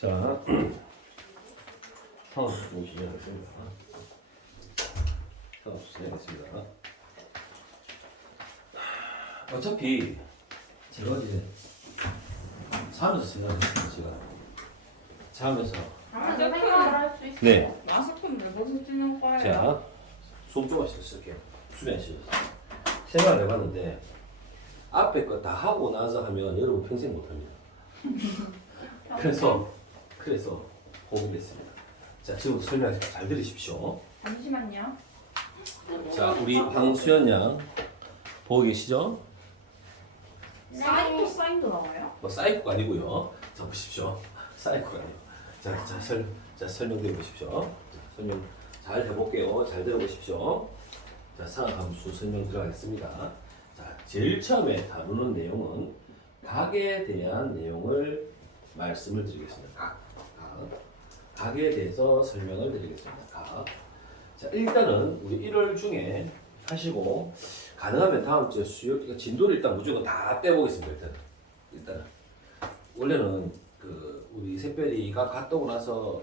자, 상업수 진행하겠습니다. 상업수 진행하겠습니다. 어차피 제가 어제 자면서 생각했어요. 제가 자면서 할수 있어. 네. 마스크는 왜 벗어주는 거예요? 자, 숨 조금씩 쓸게요. 수면 쉬어서 생각을 해봤는데 앞에 거 다 하고 나서 하면 여러분 평생 못합니다. 그래서 고민했습니다. 자, 지금 설명 잘 들으십시오. 잠시만요. 자, 우리 황수연 양 보고 계시죠? 사이코 사인도 나와요? 뭐 사이코가 아니고요. 자, 보십시오. 사이코가 아니고. 자, 설명드려 보십시오. 자, 설명 잘 해볼게요. 잘 들어보십시오. 자, 상함수 설명 들어가겠습니다. 자, 제일 처음에 다루는 내용은 각에 대한 내용을 말씀을 드리겠습니다. 각에 대해서 설명을 드리겠습니다. 각. 자, 일단은 우리 1월 중에 하시고 가능하면 다음 주에 수요 진도를 일단 무조건 다 빼보겠습니다. 일단은 원래는 그 우리 샛별이가 갔다 오고 나서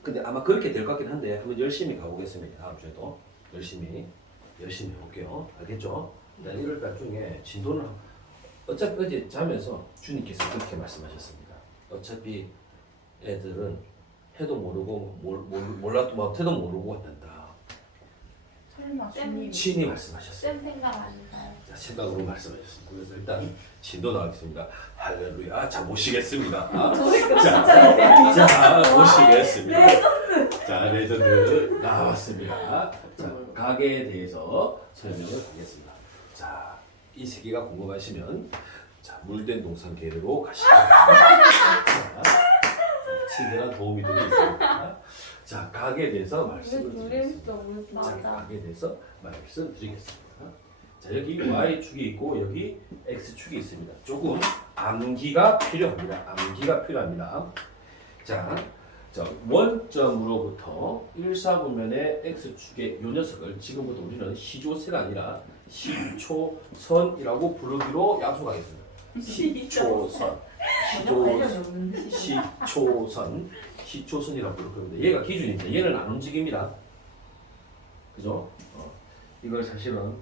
근데 아마 그렇게 될 것 같긴 한데 한번 열심히 가보겠습니다. 다음 주에도 열심히 해볼게요. 알겠죠? 일단 1월달 중에 진도는 어차피 어제 자면서 주님께서 그렇게 말씀하셨습니다. 어차피 애들은 해도 모르고 몰라도 막 해도 모르고 한단다. 설마 주님. 친히 말씀하셨어요. 쌤 생각 아닌가요? 자, 생각으로 말씀하셨습니다. 그래서 일단 진도 나가겠습니다. 할렐루야. 자, 모시겠습니다. 자, 모시겠습니다. 자, 레전드 나왔습니다. 자, 가게에 대해서 설명을 하겠습니다. 자, 이 세 개가 궁금하시면 자, 물된 동산 계례로 가시죠. 친절한 도움이 되고 있습니다. 자, 가게에 대해서 말씀을 드리겠습니다. 자, 가게에 대해서 말씀드리겠습니다. 자, 여기 Y축이 있고 여기 X축이 있습니다. 조금 암기가 필요합니다. 자, 원점으로부터 1사분면의 X축의 이 녀석을 지금부터 우리는 시조세가 아니라 시초선이라고 부르기로 약속하겠습니다. 시초선이라고 부를 겁니다. 얘가 기준입니다. 얘는 안 움직입니다. 그죠? 이걸 사실은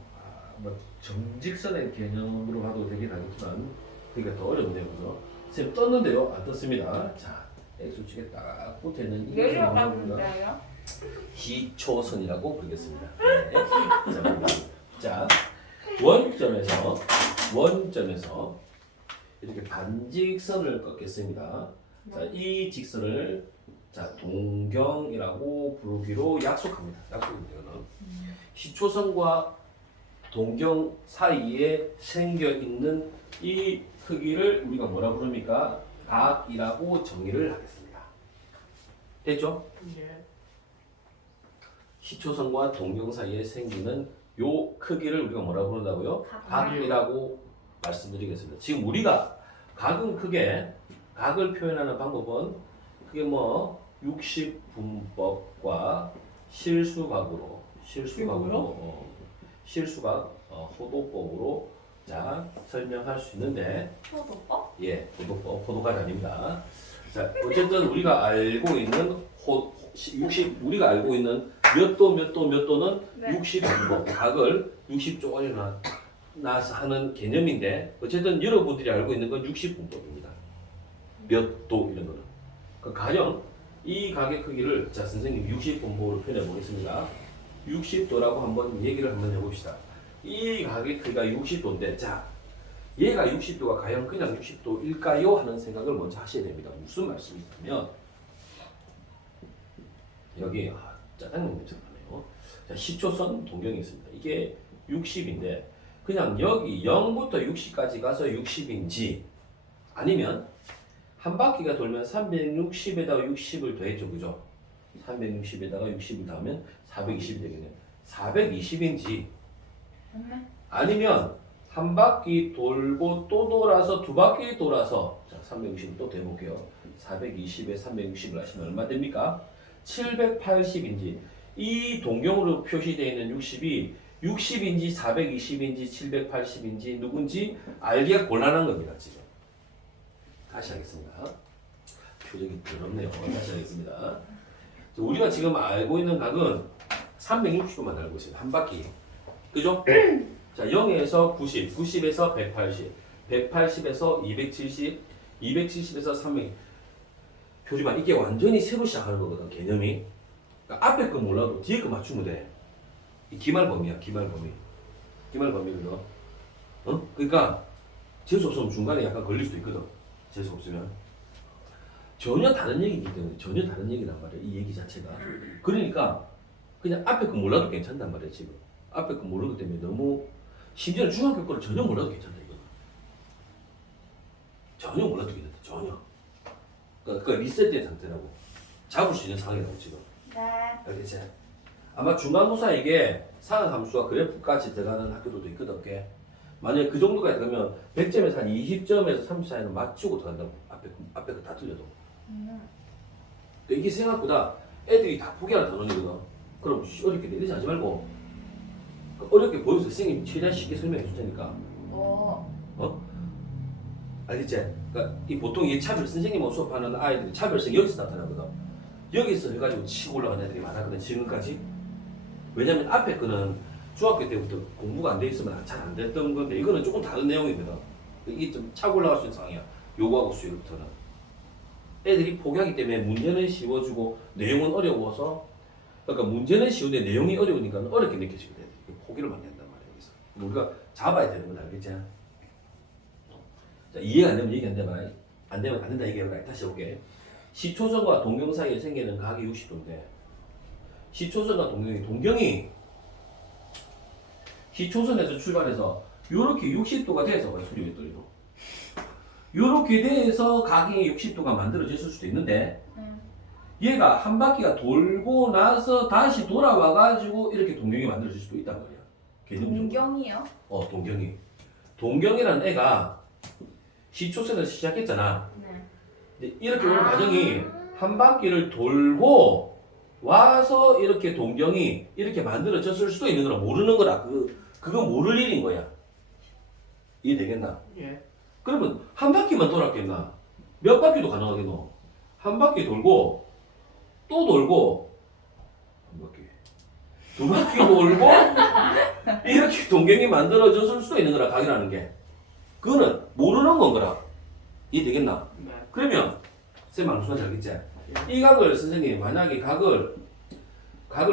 뭐 정직선의 개념으로 봐도 되긴 하겠지만 그러니까 더 어렵네요. 그죠? 쌤 떴는데요. 안 떴습니다. 자, X축에 딱 붙어있는 이 내려갔는데요? 시초선이라고 부르겠습니다. 네. 자, 보겠습니다. 자, 원점에서 이렇게 반직선을 꺾겠습니다. 자, 이 직선을 자, 동경이라고 부르기로 약속합니다. 약속입니다. 이거는. 시초선과 동경 사이에 생겨 있는 이 크기를 우리가 뭐라 부릅니까? 각이라고 정의를 하겠습니다. 됐죠? 예. 시초선과 동경 사이에 생기는 요 크기를 우리가 뭐라 부른다고요? 각이라고 말씀드리겠습니다. 지금 우리가 각은 크게 각을 표현하는 방법은 그게 뭐 60분법과 실수각으로 실수각 호도법으로 자 설명할 수 있는데 효도법? 예, 호도까지 아닙니다. 자, 어쨌든 우리가 알고 있는 우리가 알고 있는 몇 도는 네. 60분법 각을 60조가 나서 하는 개념인데 어쨌든 여러분들이 알고 있는 건 60분법입니다. 몇 도 이런 거는. 가령 이 각의 크기를 자 선생님 60분법으로 표현해 보겠습니다. 60도라고 한번 얘기를 한번 해봅시다. 이 각의 크기가 60도인데 자 얘가 60도가 과연 그냥 60도일까요? 하는 생각을 먼저 하셔야 됩니다. 무슨 말씀이냐면 여기 짜장면 냄새가 나네요. 자, 시초선 동경이 있습니다. 이게 60인데 그냥 여기 0부터 60까지 가서 60인지 아니면 한 바퀴가 돌면 360에다가 60을 더했죠. 그죠? 360에다가 60을 더하면 420이 되겠네요. 420인지 아니면 한 바퀴 돌고 또 돌아서 두 바퀴 돌아서 자 360을 또 더해볼게요. 420에 360을 하시면 얼마 됩니까? 780인지 이 동경으로 표시되어 있는 60이 60인지 420인지 780인지 누군지 알기가 곤란한 겁니다. 지금 다시 하겠습니다. 표정이 더럽네요. 다시 하겠습니다. 자, 우리가 지금 알고 있는 각은 360도만 알고 있어요. 한 바퀴. 그죠? 자, 0에서 90, 90에서 180, 180에서 270, 270에서 300. 표지만 이게 완전히 새로 시작하는 거거든, 개념이. 그러니까 앞에 거 몰라도 뒤에 거 맞추면 돼. 이 기말범위야, 기말범위. 기말범위거든. 어? 그러니까 재수 없으면 중간에 약간 걸릴 수도 있거든. 재수 없으면. 전혀 다른 얘기이기 때문에 전혀 다른 얘기란 말이야, 이 얘기 자체가. 그러니까 그냥 앞에 거 몰라도 괜찮단 말이야, 지금. 앞에 거 모르기 때문에 너무, 심지어는 중학교 거를 전혀 몰라도 괜찮다, 이거. 전혀 몰라도 괜찮다, 전혀. 그러니까 리셋된 상태라고. 잡을 수 있는 상황이라고, 지금. 네. 알겠지? 아마 중간고사 이게 상한함수와 그래프까지 들어가는 학교들도 있거든, 꽤. 만약에 그 정도까지 들어가면 100점에서 한 20점에서 30 사이는 맞추고 들어간다고. 앞에 거 다 틀려도. 그러니까 이게 생각보다 애들이 다 포기하는 단원이거든. 그럼 어렵게 내리지 하지 말고 어렵게 보여서 선생님이 최대한 쉽게 설명해 줄 테니까. 어? 알겠지? 그러니까 이 보통 이 차별, 선생님하고 수업하는 아이들이 차별성이 여기서 나타나거든. 여기서 해가지고 치고 올라가는 애들이 많았거든, 지금까지. 왜냐면 앞에 거는 중학교 때부터 공부가 안 돼 있으면 잘 안 됐던 건데, 이거는 조금 다른 내용이거든. 이게 좀 차고 올라갈 수 있는 상황이야. 요거하고 수요부터는. 애들이 포기하기 때문에 문제는 쉬워지고 내용은 어려워서, 그러니까 문제는 쉬운데 내용이 어려우니까 어렵게 느껴지거든. 포기를 많이 한단 말이야, 여기서. 우리가 잡아야 되는 건 알겠지? 자, 이해가 안 되면 얘기 안 되면 안 된다 얘기해봐. 다시 해볼게. 시초선과 동경 사이에 생기는 각이 60도인데, 시초선과 동경이 시초선에서 출발해서 요렇게 60도가 돼서 수렴이 떨리고 요렇게 돼서 각이 60도가 만들어졌을 수도 있는데, 얘가 한 바퀴가 돌고 나서 다시 돌아와가지고 이렇게 동경이 만들어질 수도 있단 말이야. 개념적으로. 동경이요? 동경이. 동경이라는 애가 시초선에서 시작했잖아. 네. 근데 이렇게 오는 과정이 한 바퀴를 돌고 와서 이렇게 동경이 이렇게 만들어졌을 수도 있는 거라, 모르는 거라. 그거 모를 일인 거야. 이해되겠나? 예. 그러면 한 바퀴만 돌았겠나? 몇 바퀴도 가능하겠노? 한 바퀴 돌고 또 돌고 한 바퀴 두 바퀴 돌고 이렇게 동경이 만들어졌을 수도 있는 거라, 각이라는 게. 그거는 모르는 건 거라. 이해되겠나? 네. 그러면 쌤 무슨 말인지 알겠지? 이 각을 선생님이 만약에 각을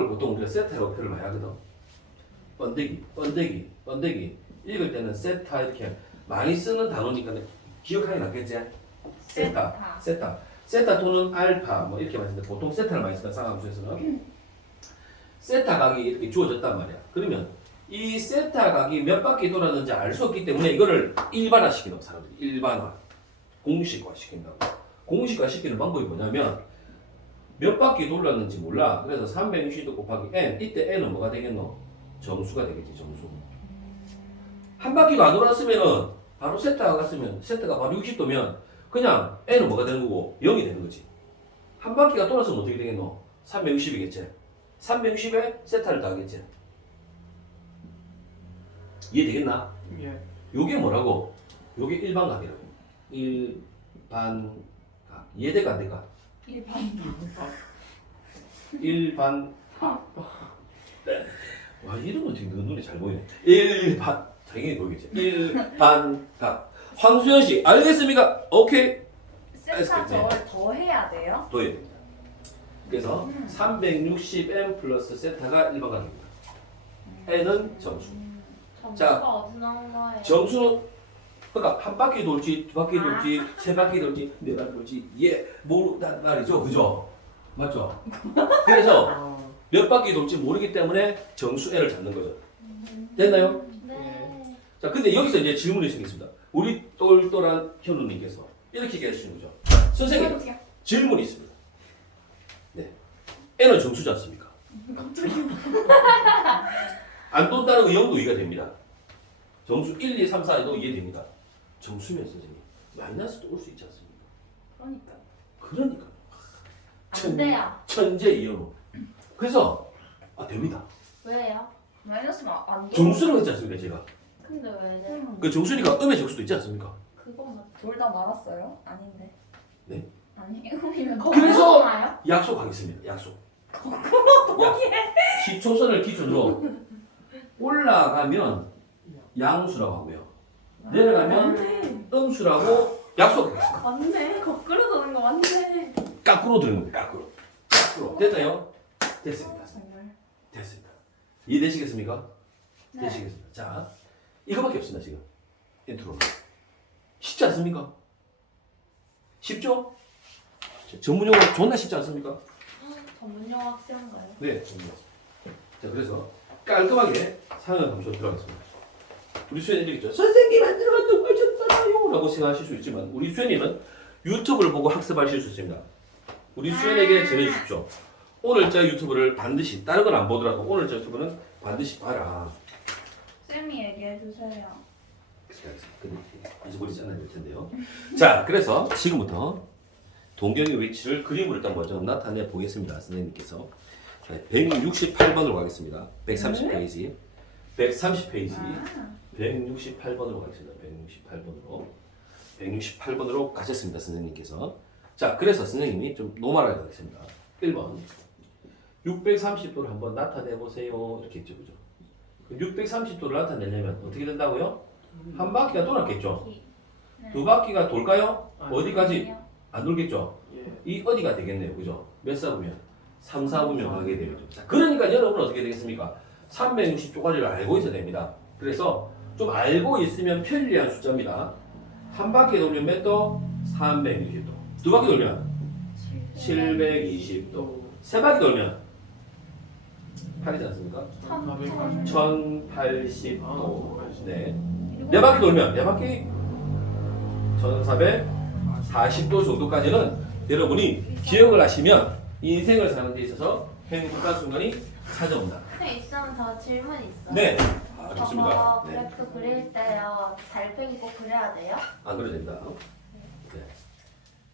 보통 우리가 세타라고 표현을 많이 하거든. 번데기 읽을 때는 세타 이렇게 많이 쓰는 단어니까 기억하기 낫겠지? 세타 또는 알파 뭐 이렇게 많이 쓰는데 보통 세타를 많이 쓰는 상함수에서는 세타 각이 이렇게 주어졌단 말이야. 그러면 이 세타 각이 몇 바퀴 돌았는지 알 수 없기 때문에 이거를 일반화 시킨다고, 사람들이. 일반화. 공식화 시킨다고. 공식화 시키는 방법이 뭐냐면 몇 바퀴 돌았는지 몰라. 그래서 360도 곱하기 n. 이때 n은 뭐가 되겠노? 정수가 되겠지, 정수. 한 바퀴가 안 돌았으면은 바로 세타가 갔으면, 세타가 바로 60도면 그냥 n은 뭐가 되는 거고 0이 되는 거지. 한 바퀴가 돌았으면 어떻게 되겠노? 360이겠지. 360에 세타를 더하겠지. 이해되겠나? 예. 요게 뭐라고? 요게 일반각이라고. 일반각. 이해될까 안 될까? 일반. 와, 이런 거 되게 눈에 잘 보이네. 일반. 당연히 보이겠지. 일반각. 황수연 씨, 알겠습니까? 오케이. 세타 저걸 더 해야 돼요? 더 해야 됩니다. 그래서 360m 플러스 세타가 일반각입니다. n은 정수. 점수가 어디 나온 거예요? 정수는 그러니까 한 바퀴 돌지, 두 바퀴 돌지, 세 바퀴 돌지, 네 바퀴 돌지, 모르단 말이죠, 그죠? 맞죠? 그래서 몇 바퀴 돌지 모르기 때문에 정수 n을 잡는 거죠. 됐나요? 네. 자, 근데 여기서 이제 질문이 생겼습니다. 우리 똘똘한 현우님께서 이렇게 얘기하시는 거죠. 선생님, 질문이 있습니다. 네, n은 정수지 않습니까? 안 돈다는 의형도 이해가 됩니다. 정수 1, 2, 3, 4에도 이해됩니다. 정수면 선생님 마이너스도 올 수 있지 않습니까? 그러니까 안 돼요. 천재 이현우. 그래서 됩니다. 왜요? 마이너스는 안 돼. 정수를 했지 않습니까, 제가? 근데 왜 돼? 그 정수니까 음의 정수도 있지 않습니까? 그건 맞. 둘 다 말았어요? 아닌데. 네? 아니 1이면 그래서- 나요? 약속하겠습니다. 약속. 시초선을 기준으로 올라가면 양수라고 하고요. 내려가면 맞네. 음수라고 약속하겠습니다. 맞네. 거꾸로 도는 거 맞네. 까꾸로 들는 거예요. 까꾸로. 됐나요? 됐습니다. 정말. 됐습니다. 이해되시겠습니까? 네. 되시겠습니다. 자, 이거밖에 없습니다. 지금 인트로는 쉽지 않습니까? 쉽죠? 전문용어 존나 쉽지 않습니까? 전문 영어 확실한가요? 네, 전문용어. 자, 그래서 깔끔하게 상응 함수 들어가겠습니다. 우리 수현이 이렇게 선생님 안 들어간다고 하셨잖아요 라고 생각하실 수 있지만 우리 수현이는 유튜브를 보고 학습하실 수 있습니다. 우리 수현에게 전해주십시오. 오늘자 유튜브를 반드시 다른 건 안 보더라도 오늘자 유튜브는 반드시 봐라. 쌤이 얘기해 주세요. 근데 잊어버리지 않아야 될 텐데요. 자, 그래서 지금부터 동경의 위치를 그림으로 일단 먼저 나타내 보겠습니다. 선생님께서 168번으로 가겠습니다. 130페이지 130페이지 아, 168번으로 가겠습니다. 168번으로 가셨습니다. 선생님께서. 자, 그래서 선생님이 좀 노멀하게 가겠습니다. 1번 630도를 한번 나타내 보세요. 이렇게 했죠. 그죠? 630도를 나타내려면 어떻게 된다고요? 한 바퀴가 돌았겠죠. 네. 두 바퀴가 돌까요? 아, 어디까지? 안 돌겠죠. 예. 이 어디가 되겠네요. 그죠? 몇 사분면? 3, 4분면 가게 되겠죠. 자, 그러니까 여러분은 어떻게 되겠습니까? 360도까지를 알고 있어야 됩니다. 그래서 좀 알고 있으면 편리한 숫자입니다. 한 바퀴 돌면 몇 도? 360도. 두 바퀴 돌면 720도. 세 바퀴 돌면 8이지 않습니까? 1080도. 네. 네 바퀴 돌면 네 바퀴 1440도 정도까지는 여러분이 기억을 하시면 인생을 사는 데 있어서 행복한 순간이 찾아온다. 근데 있으면 저 질문 있어요. 네. 아, 좋습니다. 저거 네. 그래프 그릴 때요. 달팽이 꼭 그려야 돼요? 안 그래도 됩니다.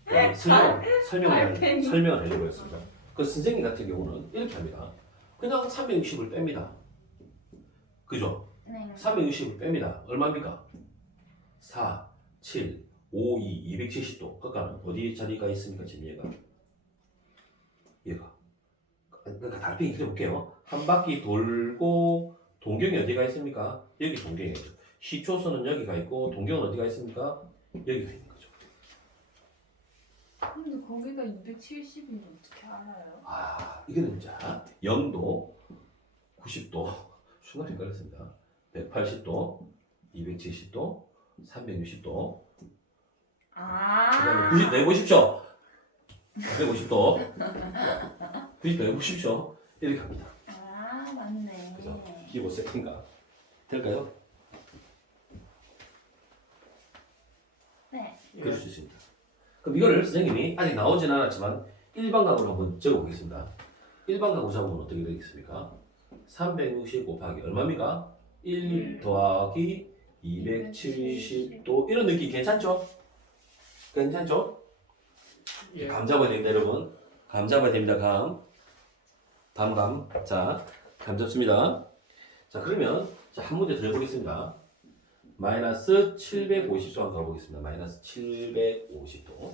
네. 설명을 하려고 했습니다. 그 선생님 같은 경우는 이렇게 합니다. 그냥 360을 뺍니다. 그죠? 네. 360을 뺍니다. 얼마입니까? 4, 7, 5, 2, 270도. 그러니까 어디 자리가 있습니까? 지금 얘가. 그러니까 달팽이 그려볼게요. 한 바퀴 돌고 동경이 어디가 있습니까? 여기 동경이 있죠. 시초선은 여기가 있고 동경은 어디가 있습니까? 여기가 있는 거죠. 근데 거기가 270이면 어떻게 알아요? 아, 이거는 자 0도, 90도, 순간 헷갈렸습니다. 180도, 270도, 360도, 아. 90도 해보십시오. 150도, 90도 해보십시오. 이렇게 합니다. 아, 맞네. 그래서 기본 세팅가 될까요? 네. 그럴 수 있습니다. 그럼 이거를 선생님이 아직 나오진 않았지만 일반각으로 한번 적어보겠습니다. 일반각으로 잡으면 어떻게 되겠습니까? 360 곱하기 얼마입니까? 1 더하기 270도 이런 느낌 괜찮죠? 괜찮죠? 예. 감 잡아야 됩니다 여러분. 감 잡아야 됩니다. 감. 자, 감 잡습니다. 자, 그러면 한 문제 더 해보겠습니다. 마이너스 750도 한번 가보겠습니다. 마이너스 750도.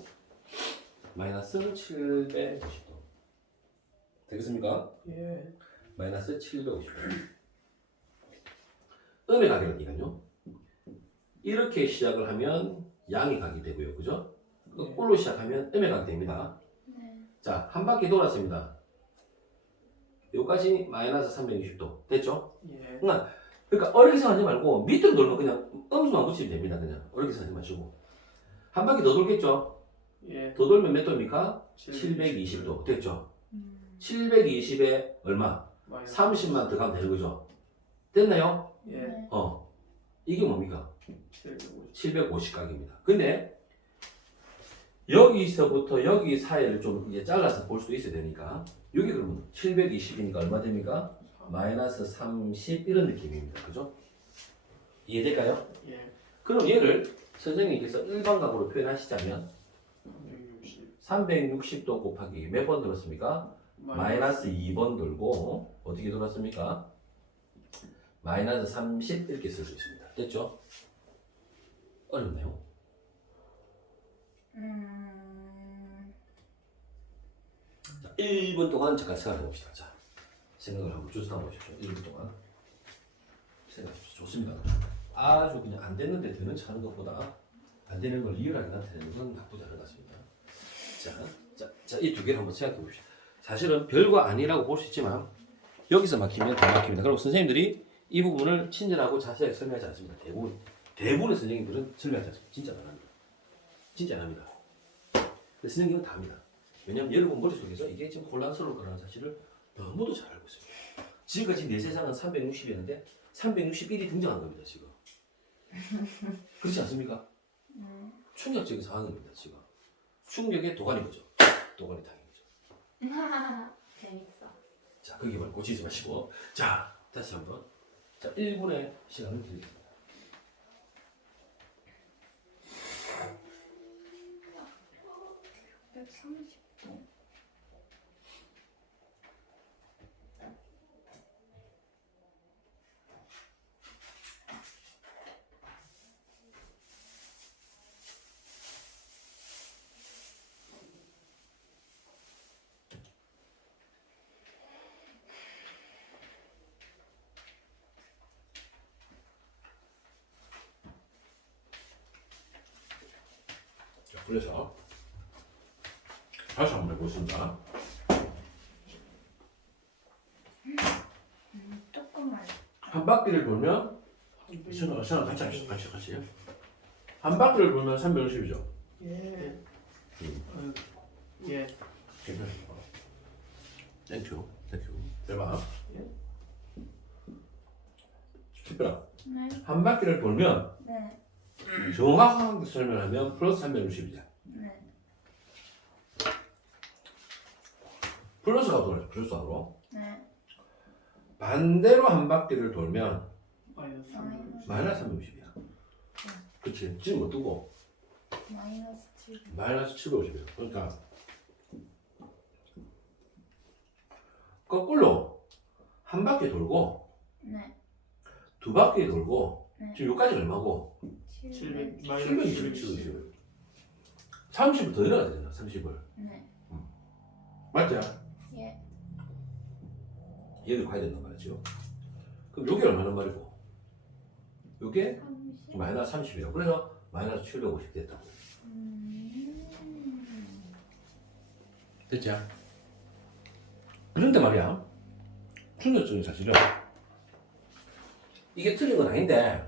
마이너스 750도. 되겠습니까? 예. 마이너스 750도. 음의 가격이니까요. 이렇게 시작을 하면 양의 각이 되고요. 그죠? 그 꼴로 시작하면 음의 각이 됩니다. 네. 자, 한 바퀴 돌았습니다. 여기까지 마이너스 360도. 됐죠? 예. 그러니까 어렵게 생각하지 말고 밑으로 돌면 그냥 음수만 붙이면 됩니다. 그냥 어렵게 생각하지 마시고 한 바퀴 더 돌겠죠? 예. 더 돌면 몇 도입니까? 720도. 됐죠? 720에 얼마? 30만 더 가면 되는 거죠? 됐나요? 예. 네. 이게 뭡니까? 750. 750각입니다. 근데 여기서부터 여기 사이를 좀 이제 잘라서 볼 수도 있어야 되니까 여기 그러면 720이니까 얼마 됩니까? 마이너스 30 이런 느낌입니다. 그죠? 이해될까요? 예. 그럼 얘를 선생님께서 일반각으로 표현하시자면 360. 360도 곱하기 몇 번 들었습니까? 마이너스 2번 들고 어떻게 들었습니까? 마이너스 30 이렇게 쓸 수 있습니다. 됐죠? 어렵나요? 1분 동안 잠깐 생각해 봅시다. 자, 생각을 한번 주스해 보십시오. 1분 동안 생각하십시오. 좋습니다. 아주 그냥 안 됐는데 되는 척 하는 것보다 안 되는 걸 리얼하게 나타내는 건 나쁘지 않은 것 같습니다. 자, 이 두 개를 한번 생각해 봅시다. 사실은 별거 아니라고 볼 수 있지만 여기서 막히면 더 막힙니다. 그리고 선생님들이 이 부분을 친절하고 자세하게 설명하지 않습니다. 대부분의 선생님들은 설명하지 않습니다. 진짜 안 합니다. 진짜 안 합니다. 근데 선생님은 다 합니다. 왜냐하면 여러분 머릿속에서 이게 지금 혼란스러울 거라는 사실을 너무도 잘 알고 있습니다. 지금까지 내 세상은 360이었는데 361이 등장한 겁니다. 지금. 그렇지 않습니까? 충격적인 상황입니다. 지금. 충격의 도가니 거죠. 도가니 당인 거죠. 재밌어. 자, 거기만 꽂히지 마시고. 자, 다시 한번. 자, 1분의 시간을 드리겠습니다. 백 130도. 자, 그래서 다시 한번 해보겠습니다. 조금만. 한 바퀴를 돌면 시간 같이 합시다. 같이. 한 바퀴를 돌면 360이죠. 예. 예. 괜찮습니다. 땡큐. 대박. 예. 특별하. 네. 한 바퀴를 돌면 네. 정확하게 설명하면 플러스 360이죠. 네. 플러스가 돌아요. 플러스로. 네. 반대로 한 바퀴를 돌면 마이너스 마이너스 360이야. 그치? 지금 어떠고? 마이너스 7. 마이너스 750이야. 그러니까 거꾸로 한 바퀴 돌고 네. 두 바퀴 돌고 네. 지금 여기까지 얼마고? 700 700. 마이너스 720. 30을 더 내려가야 되잖아. 30을. 네. 맞지? 예. 여기 가야 된단 말이죠. 그럼 여기 얼마나 말이고? 요게 30. 마이너스 30이에요. 그래서 마이너스 750 됐다고. 됐지? 그런데 말이야. 충격적인 사실은 이게 틀린 건 아닌데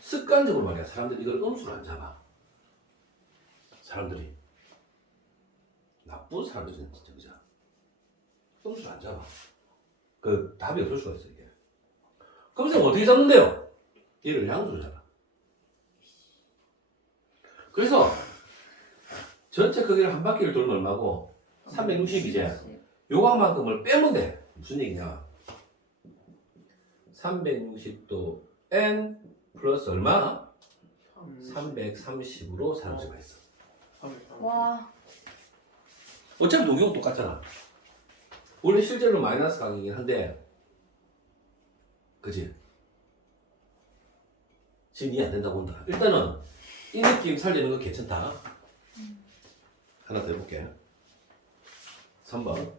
습관적으로 말이야. 사람들이 이걸 음수로 안 잡아. 사람들이. 나쁜 사람들은 진짜 그죠? 음수로 안 잡아. 그 답이 없을 수가 있어 이게. 그럼 선생님 어떻게 잡는데요? 얘를 양수로 잡아. 그래서 전체 크기를 한 바퀴를 돌면 얼마고? 360이제. 요각만큼을 빼면 돼. 무슨 얘기냐? 360도 n 플러스 얼마? 330으로 사라지가 있어. 와. 어차피 녹용은 똑같잖아. 원래 실제로 마이너스 각이긴 한데, 그지? 지금 이해 안 된다고 본다. 일단은 이 느낌 살리는 거 괜찮다. 하나 더 해볼게. 3번.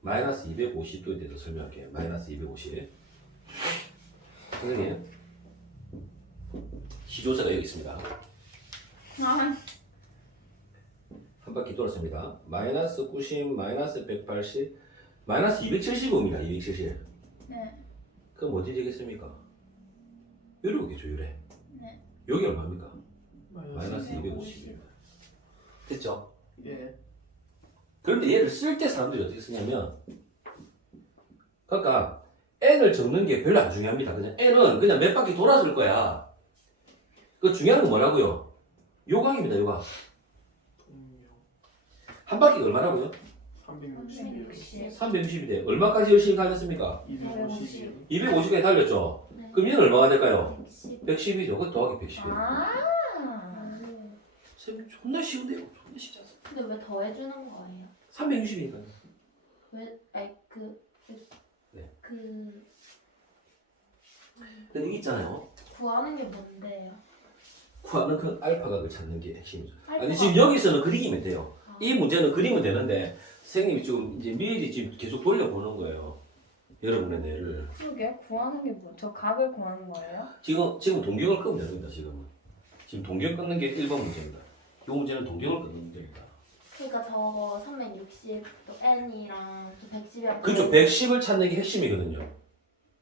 마이너스 250도에 대해서 설명할게. 마이너스 250. 선생님. 기조세가 여기 있습니다. 아, 한 바퀴 돌았습니다. 마이너스 90, 마이너스 180, 마이너스 275입니다. 270. 네. 그럼 어디 되겠습니까? 요래 오겠죠, 요래. 네. 여기 얼마입니까? 마이너스 마이너스 250입니다. 됐죠? 예. 그런데 얘를 쓸 때 사람들이 어떻게 쓰냐면, 그러니까 n을 적는 게 별로 안 중요합니다. 그냥 n은 그냥 몇 바퀴 돌았을 거야. 그 중요한 건 뭐라고요? 요각입니다, 요각. 한 바퀴가 얼마라고요? 360이요. 360인데 얼마까지 열심히 달렸습니까? 250이요. 250까지 달렸죠. 네. 그럼 얘는 얼마가 될까요? 110. 110이죠. 그 더하기 110. 아. 선생님 존나 쉬운데요. 존나 쉽지 않습니다. 근데 왜 더해주는 거예요? 360이니까요. 왜? 아니 네. 근데 이게 있잖아요. 구하는 게 뭔데요? 구하는 그 알파각을 찾는 게 핵심이죠. 아니 알파각. 지금 여기서는 그리기면 돼요. 아. 이 문제는 그리면 되는데 선생님이 지금 이제 미리 지금 계속 돌려보는 거예요. 여러분의 뇌를. 그러게 구하는 게 뭐? 저 각을 구하는 거예요? 지금 동경을 끄면 됩니다. 지금 동경 끊는 게 1번 문제입니다. 이 문제는 동경을 끊는 문제입니다. 그러니까 저거 360, 또 n이랑 또 110이랑 그렇죠. 110을 찾는 게 핵심이거든요.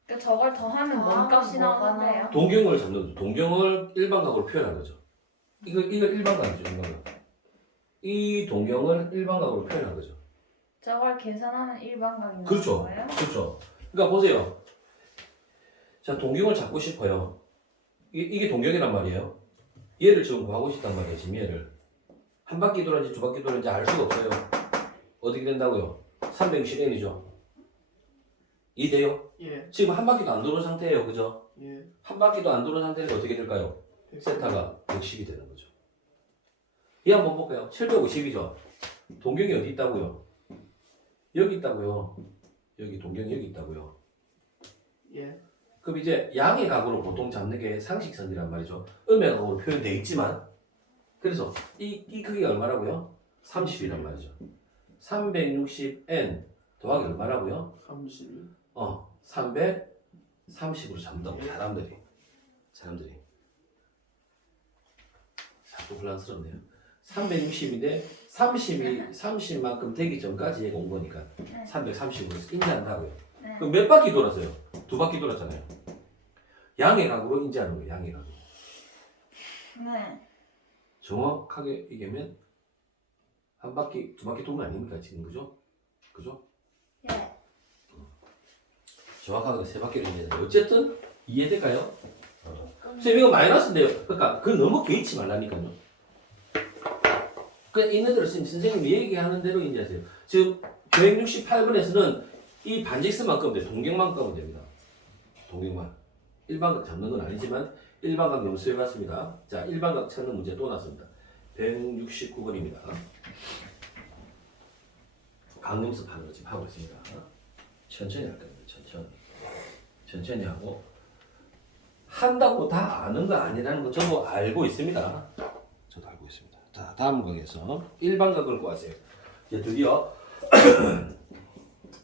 그러니까 저걸 더하면 뭔 값이 나오는데요? 동경을 잡는 거죠. 동경을 일반각으로 표현한 거죠. 이걸 일반각이죠. 일반각. 이 동경을 일반각으로 표현한 거죠. 저걸 계산하면 일반각이 나오는 그렇죠. 거예요? 그렇죠. 그러니까 보세요. 자, 동경을 잡고 싶어요. 이게 동경이란 말이에요. 얘를 지금 구하고 싶단 말이에요. 지금 얘를. 한 바퀴 돌았는지 두 바퀴 돌았는지 알 수가 없어요. 어떻게 된다고요? 360n이죠. 이돼요? 예. 지금 한 바퀴도 안 도는 상태예요. 그죠? 예. 한 바퀴도 안 도는 상태에서 어떻게 될까요? 세타가 110이 되는 거죠. 이 한번 볼까요? 750이죠. 동경이 어디 있다고요? 여기 있다고요. 여기 동경이 여기 있다고요. 예. 그럼 이제 양의 각으로 보통 잡는 게 상식선이란 말이죠. 음의 각으로 표현되어 있지만 그래서 이 크기가 얼마라고요? 30이란 말이죠. 360n 더하기 얼마라고요? 30. 330으로 잡는다고 사람들이. 자꾸 혼란스럽네요. 360인데 30만큼 되기 전까지 얘가 온 거니까 330으로 인지한다고요. 네. 그럼 몇 바퀴 돌았어요? 두 바퀴 돌았잖아요. 양의 각으로 인지하는 거예요. 양의 각으로. 네. 정확하게 얘기하면 한 바퀴, 두 바퀴 도는 거 아닙니까 지금 그죠? 그죠? 예. 정확하게 세 바퀴를 인지해야 돼요. 어쨌든 이해될까요? 선생님 이거 마이너스인데요. 그러니까 그 너무 개의치 말라니까요. 그냥 있는 대로 선생님이 얘기하는 대로 인지하세요. 지금 168번에서는 이 반직선만 끄면 돼요. 동경만 끄면 됩니다. 동경만. 일반각 잡는 건 아니지만 일반각 연수해봤습니다. 자, 일반각 찾는 문제 또 났습니다. 169번입니다. 강림습하는 거 지금 하고 있습니다. 천천히 할 겁니다. 천천히 하고 한다고 다 아는 거 아니라는 거 저도 알고 있습니다. 저도 알고 있습니다. 자, 다음 강에서 일반각을 구하세요. 이제 드디어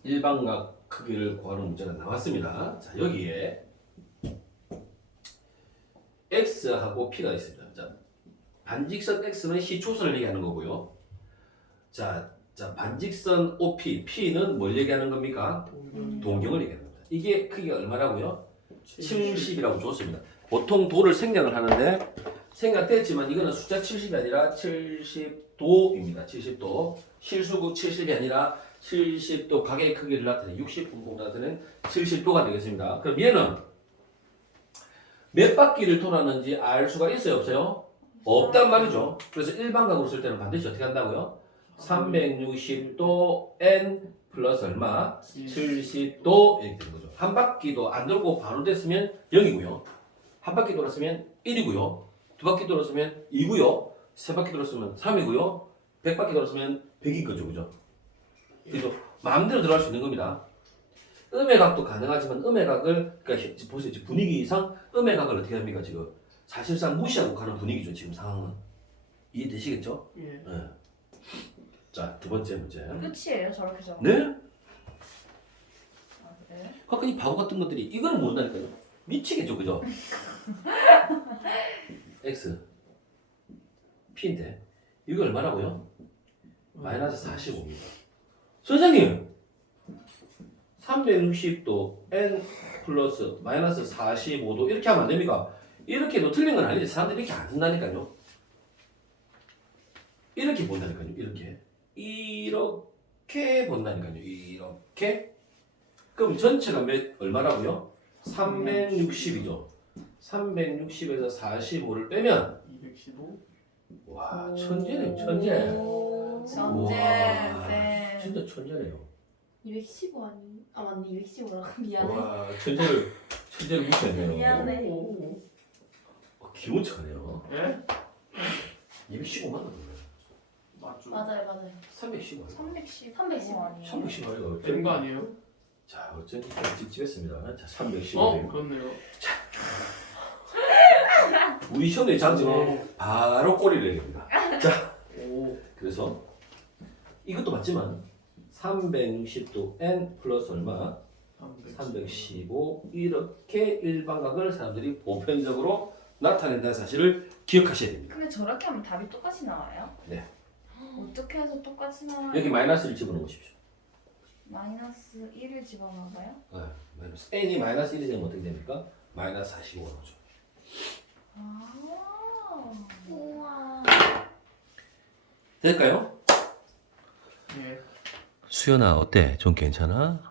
일반각 크기를 구하는 문제가 나왔습니다. 자, 여기에 x하고 p가 있습니다. 자, 반직선 x는 시초선을 얘기하는 거고요. 자, 반직선 OP, p는 뭘 얘기하는 겁니까? 동경을 얘기하는 겁니다. 이게 크기가 얼마라고요? 70이라고 줬습니다. 보통 도를 생략을 하는데 생략됐지만 이거는 숫자 70이 아니라 70도입니다. 70도. 실수국 70이 아니라 70도 각의 크기를 나타내는 60분봉 나타내는 70도가 되겠습니다. 그럼 얘는 몇 바퀴를 돌았는지 알 수가 있어요? 없어요? 없단 말이죠. 그래서 일반각으로 쓸 때는 반드시 어떻게 한다고요? 360도 n 플러스 얼마? 70도 이렇게 되는 거죠. 한 바퀴도 안 돌고 바로 됐으면 0이고요. 한 바퀴 돌았으면 1이고요. 두 바퀴 돌았으면 2고요. 세 바퀴 돌았으면 3이고요. 100바퀴 돌았으면 100인 거죠. 그죠? 그래서 마음대로 들어갈 수 있는 겁니다. 음의 각도 가능하지만 음의 각을 그러니까 보세요. 지금 분위기상 음의 각을 어떻게 합니까? 지금 사실상 무시하고 가는 분위기죠. 지금 상황은. 이해되시겠죠? 예. 네. 자, 두 번째 문제. 끝이에요, 저렇게 적으면? 네? 아, 그래요? 그러니까 이 바보 같은 것들이 이거는 모른다니까요. 미치겠죠, 그죠? x p인데 이거 얼마라고요? 마이너스 45입니다. 선생님, 360도 n 플러스 마이너스 45도 이렇게 하면 안 됩니까? 이렇게 해도 틀린 건 아니지. 사람들이 이렇게 안 쓴다니까요. 이렇게 본다니까요. 이렇게 본다니까요. 이렇게. 그럼 전체가 얼마라고요? 360이죠. 360에서 45를 빼면 215. 와, 천재네요. 천재. 전제. 우와, 네. 진짜 천재네요. 215 아니? 아 맞네 215라 미안해. 와, 천재를 무시했네요. 미안해. 기분 착하네요. 예? 215만 원. 맞죠. 맞아요. 315. 310. 310 아니에요? 315가 된거 아니에요? 자, 어쩐지 찝찝했습니다. 자, 315. 그렇네요. 우리 시험의 장점은 바로 꼬리를 내립니다. 자, 오. 그래서 이것도 맞지만 360도 n 플러스 얼마? 315 이렇게 일반각을 사람들이 보편적으로 나타낸다는 사실을 기억하셔야 됩니다. 근데 저렇게 하면 답이 똑같이 나와요? 네. 어떻게 해서 똑같이 나와요? 여기 마이너스를 집어넣으십시오. 마이너스 1을 집어넣어봐요? 네, 마이너스 n이 마이너스 1이 되면 어떻게 됩니까? 마이너스 45가 나오죠. 아. 우와. 될까요? 예. 수연아 어때? 좀 괜찮아?